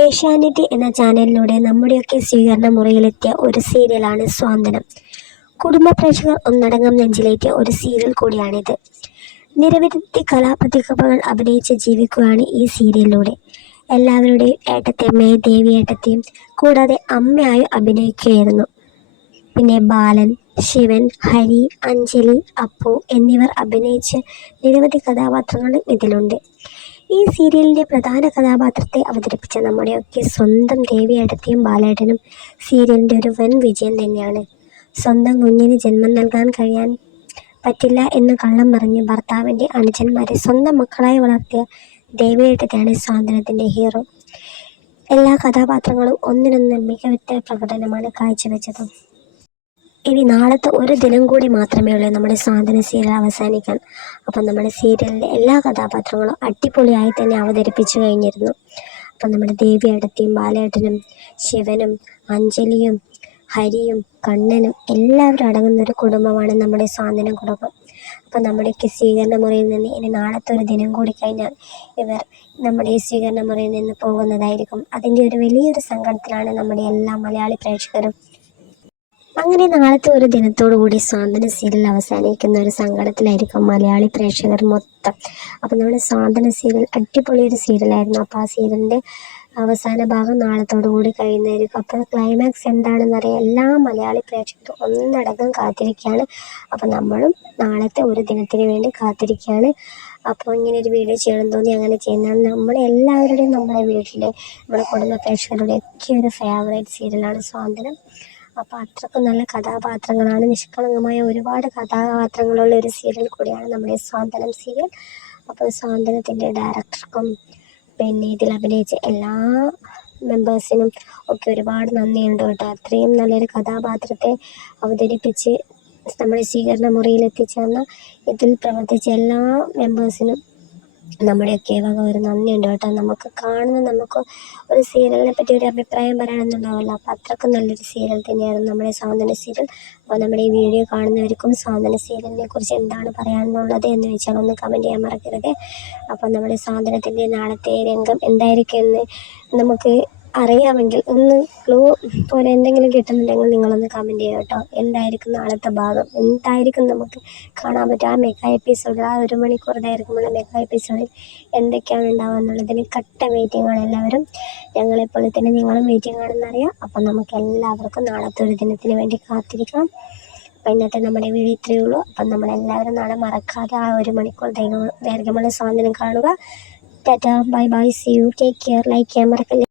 ഏഷ്യാനെറ്റ് എന്ന ചാനലിലൂടെ നമ്മുടെയൊക്കെ സ്വീകരണ മുറിയിലെത്തിയ ഒരു സീരിയലാണ് സ്വാന്തനം. കുടുംബ പ്രേക്ഷകർ ഒന്നടങ്കം നെഞ്ചിലേറ്റിയ ഒരു സീരിയൽ കൂടിയാണിത്. നിരവധി കലാപ്രതിഭകൾ അഭിനയിച്ച് ജീവിക്കുകയാണ് ഈ സീരിയലിലൂടെ. എല്ലാവരുടെയും ഏട്ടത്തിയമ്മയെ ദേവിയേട്ടത്തിയും കൂടാതെ അമ്മയായി അഭിനയിക്കുകയായിരുന്നു. പിന്നെ ബാലൻ, ശിവൻ, ഹരി, അഞ്ജലി, അപ്പു എന്നിവർ അഭിനയിച്ച് നിരവധി കഥാപാത്രങ്ങളും ഇതിലുണ്ട്. ഈ സീരിയലിൻ്റെ പ്രധാന കഥാപാത്രത്തെ അവതരിപ്പിച്ച നമ്മുടെയൊക്കെ സ്വന്തം ദേവിയേട്ടത്തിയും ബാലേട്ടനും സീരിയലിൻ്റെ ഒരു വൻ വിജയം തന്നെയാണ്. സ്വന്തം കുഞ്ഞിന് ജന്മം നൽകാൻ കഴിയാൻ പറ്റില്ല എന്ന് കള്ളം പറഞ്ഞ് ഭർത്താവിൻ്റെ അനുജന്മാരെ സ്വന്തം മക്കളായി വളർത്തിയ ദേവിയേട്ടത്തിയാണ് സ്വാന്തനത്തിൻ്റെ ഹീറോ. എല്ലാ കഥാപാത്രങ്ങളും ഒന്നിനൊന്ന് മികവുറ്റ പ്രകടനമാണ് കാഴ്ചവെച്ചത്. ഇനി നാളത്തെ ഒരു ദിനം കൂടി മാത്രമേ ഉള്ളൂ നമ്മുടെ സ്വാന്തന സീരിയൽ അവസാനിക്കാൻ. അപ്പം നമ്മുടെ സീരിയലിലെ എല്ലാ കഥാപാത്രങ്ങളും അടിപൊളിയായി തന്നെ അവതരിപ്പിച്ചു കഴിഞ്ഞിരുന്നു. അപ്പം നമ്മുടെ ദേവിയേട്ടത്തിയും ബാലേട്ടനും ശിവനും അഞ്ജലിയും ഹരിയും കണ്ണനും എല്ലാവരും അടങ്ങുന്നൊരു കുടുംബമാണ് നമ്മുടെ സ്വാന്തനം കുടുംബം. അപ്പം നമ്മുടെയൊക്കെ സ്വീകരണ മുറിയിൽ നിന്ന് ഇനി നാളത്തെ ഒരു ദിനം കൂടി കഴിഞ്ഞാൽ ഇവർ നമ്മുടെ ഈ സ്വീകരണ മുറിയിൽ നിന്ന് പോകുന്നതായിരിക്കും. അതിൻ്റെ ഒരു വലിയൊരു സങ്കടത്തിലാണ് നമ്മുടെ എല്ലാ മലയാളി പ്രേക്ഷകരും. അങ്ങനെ നാളത്തെ ഒരു ദിനത്തോടു കൂടി സ്വാന്തന സീരിയൽ അവസാനിക്കുന്ന ഒരു സങ്കടത്തിലായിരിക്കും മലയാളി പ്രേക്ഷകർ മൊത്തം. അപ്പം നമ്മുടെ സ്വാന്തന സീരിയൽ അടിപൊളി ഒരു സീരിയലായിരുന്നു. അപ്പോൾ ആ സീരിയലിൻ്റെ അവസാന ഭാഗം നാളത്തോടു കൂടി കഴിയുന്നതായിരിക്കും. അപ്പോൾ ക്ലൈമാക്സ് എന്താണെന്നറിയാൻ എല്ലാ മലയാളി പ്രേക്ഷകരും ഒന്നടങ്കം കാത്തിരിക്കുകയാണ്. അപ്പോൾ നമ്മളും നാളത്തെ ഒരു ദിനത്തിന് വേണ്ടി കാത്തിരിക്കുകയാണ്. അപ്പോൾ ഇങ്ങനെ ഒരു വീഡിയോ ചെയ്യണം തോന്നി അങ്ങനെ ചെയ്യുന്നതാണ്. നമ്മളെല്ലാവരുടെയും നമ്മുടെ വീട്ടിലെ നമ്മുടെ കുടുംബ പ്രേക്ഷകരുടെ ഒക്കെ ഒരു ഫേവറേറ്റ് സീരിയലാണ് സ്വാന്തനം. അപ്പോൾ അത്രയ്ക്കും നല്ല കഥാപാത്രങ്ങളാണ്, നിഷ്കളങ്കമായ ഒരുപാട് കഥാപാത്രങ്ങളുള്ള ഒരു സീരിയൽ കൂടിയാണ് നമ്മുടെ സ്വാന്തനം സീരിയൽ. അപ്പോൾ സ്വാന്തനത്തിൻ്റെ ഡയറക്ടർക്കും പിന്നെ ഇതിൽ അഭിനയിച്ച എല്ലാ മെമ്പേഴ്സിനും ഒക്കെ ഒരുപാട് നന്ദിയുണ്ട് കേട്ടോ. അത്രയും നല്ലൊരു കഥാപാത്രത്തെ അവതരിപ്പിച്ച് നമ്മുടെ സ്വീകരണ മുറിയിലെത്തിച്ചെന്ന ഇതിൽ പ്രവർത്തിച്ച എല്ലാ മെമ്പേഴ്സിനും നമ്മുടെയൊക്കെ വക ഒരു നന്ദിയുണ്ട് കേട്ടോ. നമുക്ക് ഒരു സീരിയലിനെ പറ്റി ഒരു അഭിപ്രായം പറയാനൊന്നുണ്ടാവില്ല. അപ്പോൾ അത്രയ്ക്കും നല്ലൊരു സീരിയൽ തന്നെയായിരുന്നു നമ്മുടെ സ്വാന്തന സീരിയൽ. അപ്പോൾ നമ്മുടെ ഈ വീഡിയോ കാണുന്നവർക്കും സ്വാന്തന സീരിയലിനെ കുറിച്ച് എന്താണ് പറയാനുള്ളത് എന്ന് വെച്ചാൽ ഒന്ന് കമൻറ്റ് ചെയ്യാൻ മറക്കരുത്. അപ്പോൾ നമ്മുടെ സ്വാന്തനത്തിൻ്റെ നാളത്തെ രംഗം എന്തായിരിക്കും എന്ന് നമുക്ക് അറിയാമെങ്കിൽ ഒന്ന് ക്ലൂ പോലെ എന്തെങ്കിലും കിട്ടുന്നുണ്ടെങ്കിൽ നിങ്ങളൊന്ന് കമൻറ്റ് ചെയ്യുക കേട്ടോ. എന്തായിരിക്കും നാളത്തെ ഭാഗം, എന്തായിരിക്കും നമുക്ക് കാണാൻ പറ്റുക ആ മെഗാ എപ്പിസോഡിൽ, ആ 1 മണിക്കൂർ ദൈർഘ്യമുള്ള മെഗാ എപ്പിസോഡിൽ എന്തൊക്കെയാണ് ഉണ്ടാവുക എന്നുള്ളതിന് കട്ട വെയിറ്റിംഗ് ആണ് എല്ലാവരും. ഞങ്ങളെപ്പോലെ തന്നെ നിങ്ങളും വെയിറ്റിംഗ് ആണെന്നറിയാം. അപ്പം നമുക്ക് എല്ലാവർക്കും നാളത്തെ ഒരു ദിനത്തിന് വേണ്ടി കാത്തിരിക്കാം. അപ്പം ഇന്നത്തെ നമ്മുടെ വീഡിയോ ഇത്രയേ ഉള്ളൂ. അപ്പം നമ്മളെല്ലാവരും നാളെ മറക്കാതെ ആ 1 മണിക്കൂർ ദൈർഘ്യമുള്ള സ്വാന്തനം കാണുക. Tata, bye bye, see you, take care, like ചെയ്യാൻ മറക്കല്ലേ.